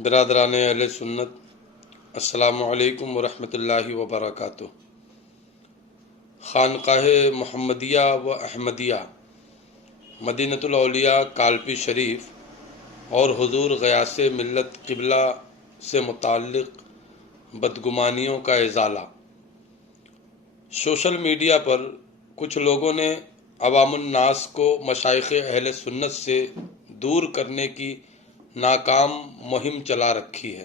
برادران اہل سنت، السلام علیکم ورحمۃ اللہ وبرکاتہ۔ خانقاہ محمدیہ و احمدیہ مدینۃ الاولیاء کالپی شریف اور حضور غیاث ملت قبلہ سے متعلق بدگمانیوں کا ازالہ۔ سوشل میڈیا پر کچھ لوگوں نے عوام الناس کو مشائخ اہل سنت سے دور کرنے کی ناکام مہم چلا رکھی ہے،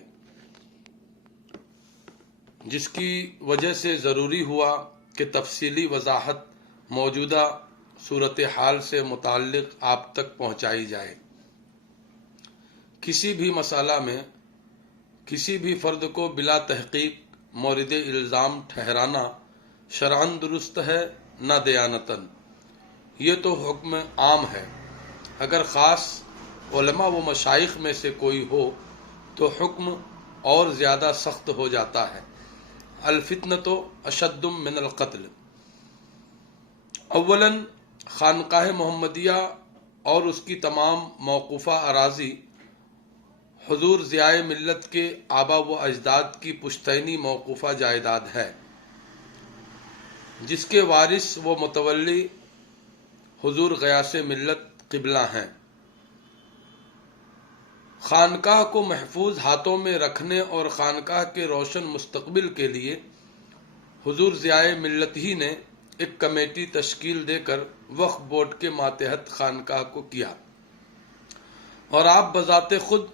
جس کی وجہ سے ضروری ہوا کہ تفصیلی وضاحت موجودہ صورتحال سے متعلق آپ تک پہنچائی جائے۔ کسی بھی مسئلہ میں کسی بھی فرد کو بلا تحقیق مورد الزام ٹھہرانا شرعاً درست ہے نہ دیانتاً۔ یہ تو حکم عام ہے، اگر خاص علماء و مشائخ میں سے کوئی ہو تو حکم اور زیادہ سخت ہو جاتا ہے۔ الفتنۃ اشد من القتل۔ اولاً خانقاہ محمدیہ اور اس کی تمام موقوفہ اراضی حضور ضیاء ملت کے آبا و اجداد کی پشتینی موقوفہ جائیداد ہے، جس کے وارث و متولی حضور غیاث ملت قبلہ ہیں۔ خانقاہ کو محفوظ ہاتھوں میں رکھنے اور خانقاہ کے روشن مستقبل کے لیے حضور ضیاء ملت ہی نے ایک کمیٹی تشکیل دے کر وقف بورڈ کے ماتحت خانقاہ کو کیا، اور آپ بذات خود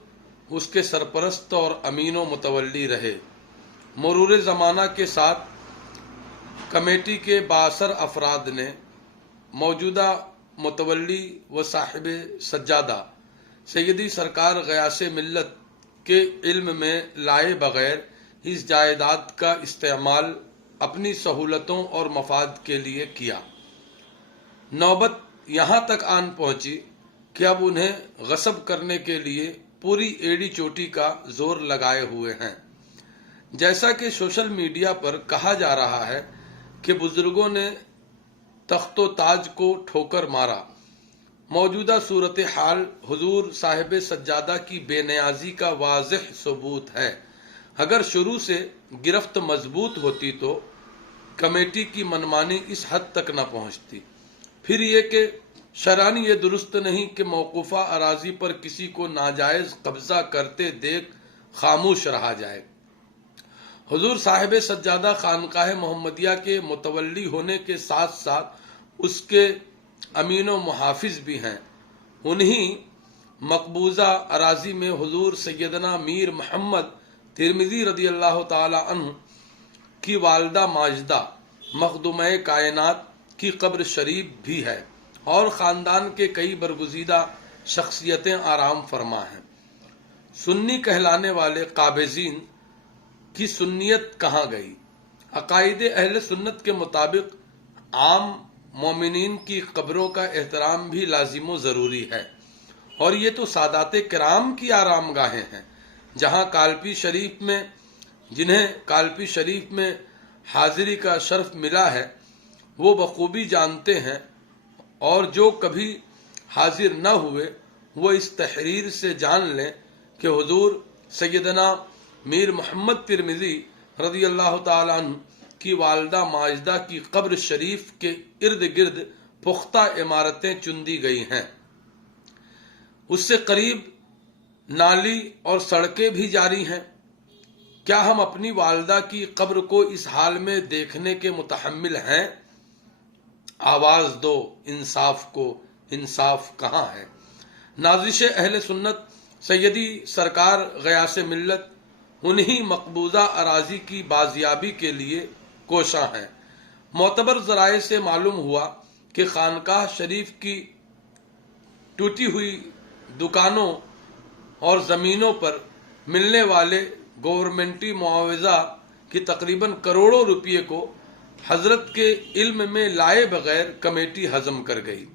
اس کے سرپرست اور امین و متولی رہے۔ مرور زمانہ کے ساتھ کمیٹی کے بااثر افراد نے موجودہ متولی و صاحب سجادہ سیدی سرکار غیاث ملت کے علم میں لائے بغیر اس جائیداد کا استعمال اپنی سہولتوں اور مفاد کے لیے کیا۔ نوبت یہاں تک آن پہنچی کہ اب انہیں غصب کرنے کے لیے پوری ایڑی چوٹی کا زور لگائے ہوئے ہیں۔ جیسا کہ سوشل میڈیا پر کہا جا رہا ہے کہ بزرگوں نے تخت و تاج کو ٹھوکر مارا، موجودہ صورتحال حضور صاحب سجادہ کی بے نیازی کا واضح ثبوت ہے۔ اگر شروع سے گرفت مضبوط ہوتی تو کمیٹی کی منمانی اس حد تک نہ پہنچتی۔ پھر یہ کہ شرعاً یہ درست نہیں کہ موقوفہ اراضی پر کسی کو ناجائز قبضہ کرتے دیکھ خاموش رہا جائے۔ حضور صاحب سجادہ خانقاہ محمدیہ کے متولی ہونے کے ساتھ ساتھ اس کے امین و محافظ بھی ہیں۔ انہی مقبوضہ اراضی میں حضور سیدنا میر محمد ترمذی رضی اللہ تعالی عنہ کی والدہ ماجدہ مخدومہ کائنات کی قبر شریف بھی ہے، اور خاندان کے کئی برگزیدہ شخصیتیں آرام فرما ہیں۔ سنی کہلانے والے قابضین کی سنیت کہاں گئی؟ عقائد اہل سنت کے مطابق عام مومنین کی قبروں کا احترام بھی لازم و ضروری ہے، اور یہ تو سادات کرام کی آرام گاہیں ہیں، جہاں جنہیں کالپی شریف میں حاضری کا شرف ملا ہے وہ بخوبی جانتے ہیں، اور جو کبھی حاضر نہ ہوئے وہ اس تحریر سے جان لیں کہ حضور سیدنا میر محمد ترمذی رضی اللہ تعالی عنہ کی والدہ ماجدہ کی قبر شریف کے ارد گرد پختہ عمارتیں چندی گئی ہیں۔ اس سے قریب نالی اور سڑکیں بھی جاری ہیں۔ کیا ہم اپنی والدہ کی قبر کو اس حال میں دیکھنے کے متحمل ہیں؟ آواز دو انصاف کو، انصاف کہاں ہے؟ نازش اہل سنت سیدی سرکار غیاث ملت انہی مقبوضہ اراضی کی بازیابی کے لیے کوشاں ہیں۔ معتبر ذرائع سے معلوم ہوا کہ خانقاہ شریف کی ٹوٹی ہوئی دکانوں اور زمینوں پر ملنے والے گورنمنٹی معاوضہ کی تقریباً کروڑوں روپے کو حضرت کے علم میں لائے بغیر کمیٹی ہضم کر گئی۔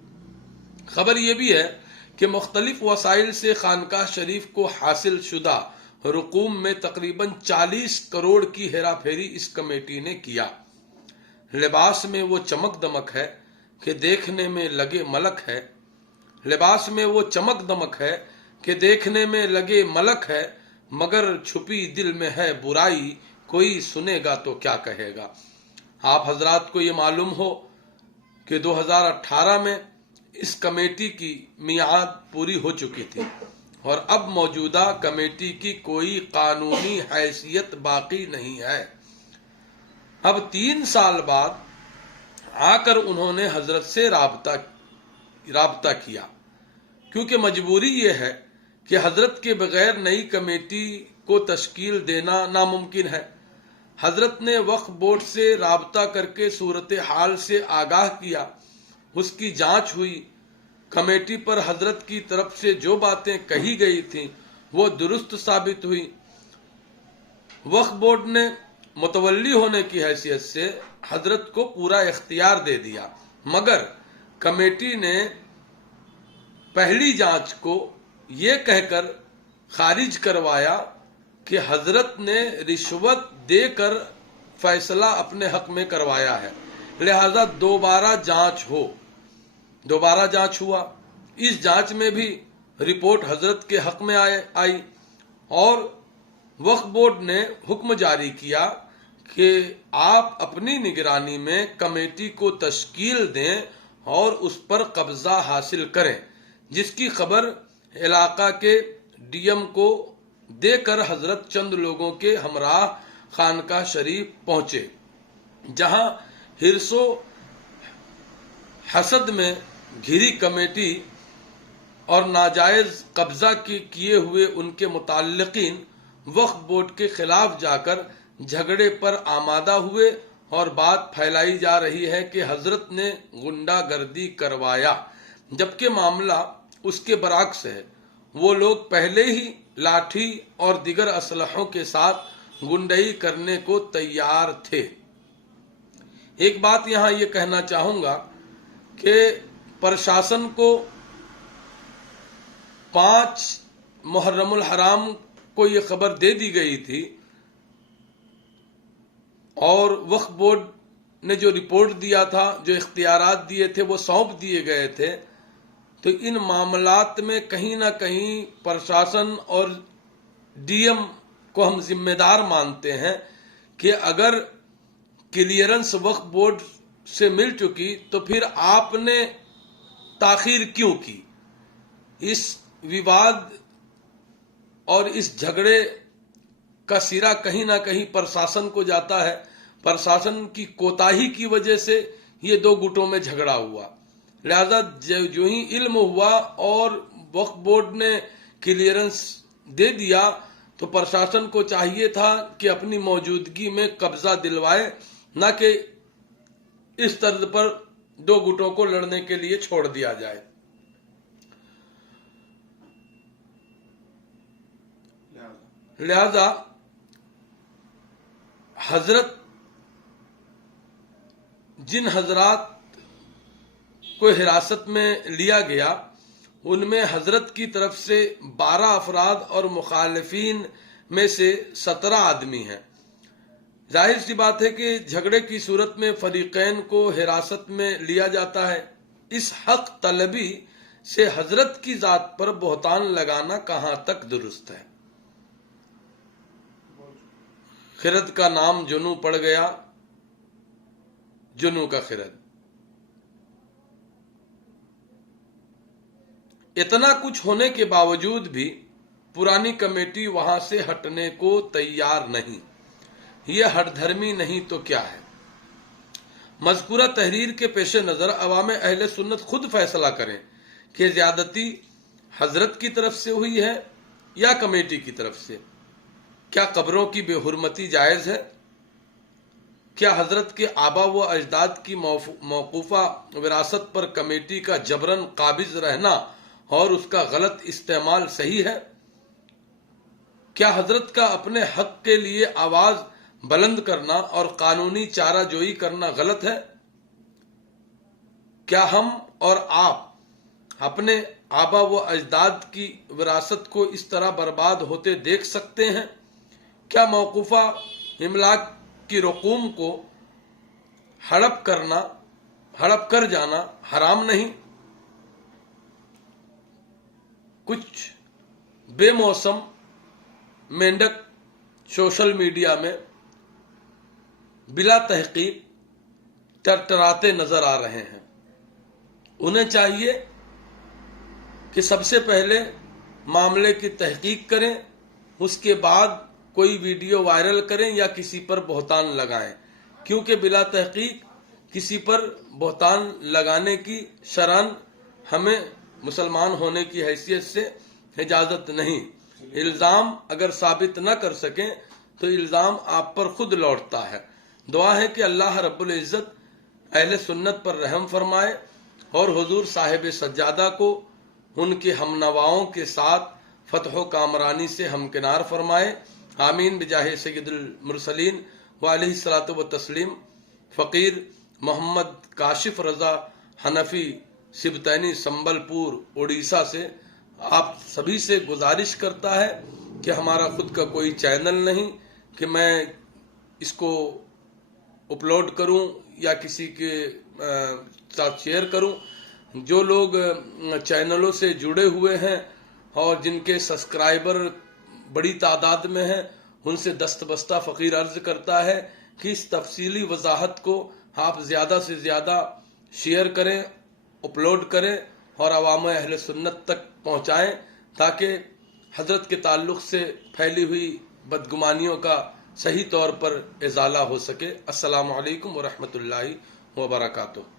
خبر یہ بھی ہے کہ مختلف وسائل سے خانقاہ شریف کو حاصل شدہ رقوم میں تقریباً 40 کروڑ کی ہیرا پھیری اس کمیٹی نے کیا۔ لباس میں وہ چمک دمک ہے کہ دیکھنے میں لگے ملک ہے، لباس میں وہ چمک دمک ہے کہ دیکھنے میں لگے ملک ہے، मगर छुपी दिल में है बुराई, कोई सुनेगा तो क्या कहेगा। आप हजरात को ये मालूम हो कि 2018 में इस कमेटी की मियाद पूरी हो चुकी थी और अब मौजूदा कमेटी की कोई कानूनी हैसियत बाकी नहीं है। अब 3 साल बाद आकर उन्होंने हजरत से राबता किया, क्योंकि मजबूरी ये है कि हजरत के बगैर नई कमेटी को तश्कील देना नामुमकिन है। हजरत ने वक्फ बोर्ड से राबता करके सूरत हाल से आगाह किया, उसकी जांच हुई। कमेटी पर हजरत की तरफ से जो बातें कही गई थीं वो दुरुस्त साबित हुई। वक्फ बोर्ड ने मुतवल्ली होने की हैसियत से हजरत को पूरा इख्तियार दे दिया, मगर कमेटी ने पहली जांच को ये कहकर खारिज करवाया कि हजरत ने रिश्वत देकर फैसला अपने हक में करवाया है, लिहाजा दोबारा जांच हुआ। इस जांच में भी रिपोर्ट हजरत के हक में आई और वक्फ बोर्ड ने हुक्म जारी किया कि आप अपनी निगरानी में कमेटी को तश्कील दें और उस पर कब्जा हासिल करें, जिसकी खबर इलाका के डीएम को देकर हजरत चंद लोगों के हमराह खानकाह शरीफ पहुंचे, जहां हिरसो हसद में घिरी कमेटी और नाजायज कब्जा किए हुए उनके मुताल्लिकीन वक्फ बोर्ड के खिलाफ जाकर झगड़े पर आमादा हुए और बात फैलाई जा रही है कि हजरत ने गुंडागर्दी करवाया, जबकि मामला उसके बरअक्स है। वो लोग पहले ही लाठी और दिगर असलहों के साथ गुंडई करने को तैयार थे। एक बात यहाँ ये कहना चाहूंगा कि प्रशासन को 5 मुहर्रमुल हराम को ये खबर दे दी गई थी और वक्फ बोर्ड ने जो रिपोर्ट दिया था, जो इख्तियारात दिए थे, वो सौंप दिए गए थे। तो इन मामलात में कहीं ना कहीं प्रशासन और डीएम को हम जिम्मेदार मानते हैं कि अगर क्लियरेंस वक्फ बोर्ड से मिल चुकी तो फिर आपने ताखीर क्यों की। इस विवाद और इस झगड़े का सिरा कहीं ना कहीं प्रशासन को जाता है। प्रशासन की कोताही की वजह से ये 2 गुटों में झगड़ा हुआ, लिहाजा जो ही इल्म हुआ और वक्फ बोर्ड ने क्लियरेंस दे दिया तो प्रशासन को चाहिए था कि अपनी मौजूदगी में कब्जा दिलवाए, न कि इस तर्ज पर 2 गुटों को लड़ने के लिए छोड़ दिया जाए। लिहाजा हजरत जिन हजरात को हिरासत में लिया गया उनमें हजरत की तरफ से 12 अफराद और मुखालिफिन में से 17 आदमी हैं। जाहिर सी बात है कि झगड़े की सूरत में फरीकैन को हिरासत में लिया जाता है। इस हक तलबी से हजरत की जात पर बोहतान लगाना कहां तक दुरुस्त है। खिरद का नाम जुनू पड़ गया, जुनू का खिरद। इतना कुछ होने के बावजूद भी पुरानी कमेटी वहां से हटने को तैयार नहीं। ये हठधर्मी नहीं तो क्या है। मज़कूरा तहरीर के पेश नजर अवाम अहले सुन्नत खुद फैसला करें कि ज्यादती हजरत की तरफ से हुई है या कमेटी की तरफ से। क्या कब्रों की बेहुरमती जायज है? क्या हजरत के आबा व अजदाद की मौकूफा विरासत पर कमेटी का जबरन काबिज रहना और उसका गलत इस्तेमाल सही है? क्या हजरत का अपने हक के लिए आवाज बुलंद करना और कानूनी चारा जोई करना गलत है? क्या हम और आप अपने आबा व अजदाद की विरासत को इस तरह बर्बाद होते देख सकते हैं? क्या मौकूफा इमलाक की रकूम को हड़प कर जाना हराम नहीं? कुछ बेमौसम मेंढक सोशल मीडिया में बिला तहकीक टरटराते नजर आ रहे हैं। उन्हें चाहिए कि सबसे पहले मामले की तहकीक करें, उसके बाद कोई वीडियो वायरल करें या किसी पर बहतान लगाएं, क्योंकि बिला तहकीक किसी पर बहतान लगाने की शरअन हमें मुसलमान होने की हैसियत से इजाजत नहीं। इल्जाम अगर साबित न कर सकें तो इल्जाम आप पर खुद लौटता है। दुआ है कि अल्लाह रब्बुल इज्जत अहले सुन्नत पर रहम फरमाए और हुजूर साहिब सज्जादा को उनके हमनवाओं के साथ फतह कामरानी से हमकिनार फरमाए। आमीन बिजाहे सय्यदुल मुरसलीन व अलैहिस्सलातु व तस्लीम। फ़कीर मोहम्मद काशिफ रज़ा हनफी सिबतैनी संबलपुर उड़ीसा से आप सभी से गुजारिश करता है कि हमारा खुद का कोई चैनल नहीं कि मैं इसको अपलोड करूं या किसी के साथ शेयर करूं। जो लोग चैनलों से जुड़े हुए हैं और जिनके सब्सक्राइबर बड़ी तादाद में हैं, उनसे दस्तबस्ता फ़कीर अर्ज करता है कि इस तफसीली वजाहत को आप ज़्यादा से ज़्यादा शेयर करें, अपलोड करें और अवाम अहले सुन्नत तक पहुँचाएँ, ताकि हजरत के ताल्लुक़ से फैली हुई बदगुमानियों का सही तौर पर इजाला हो सके। अस्सलामु अलैकुम व रहमतुल्लाहि व बरकातुहू।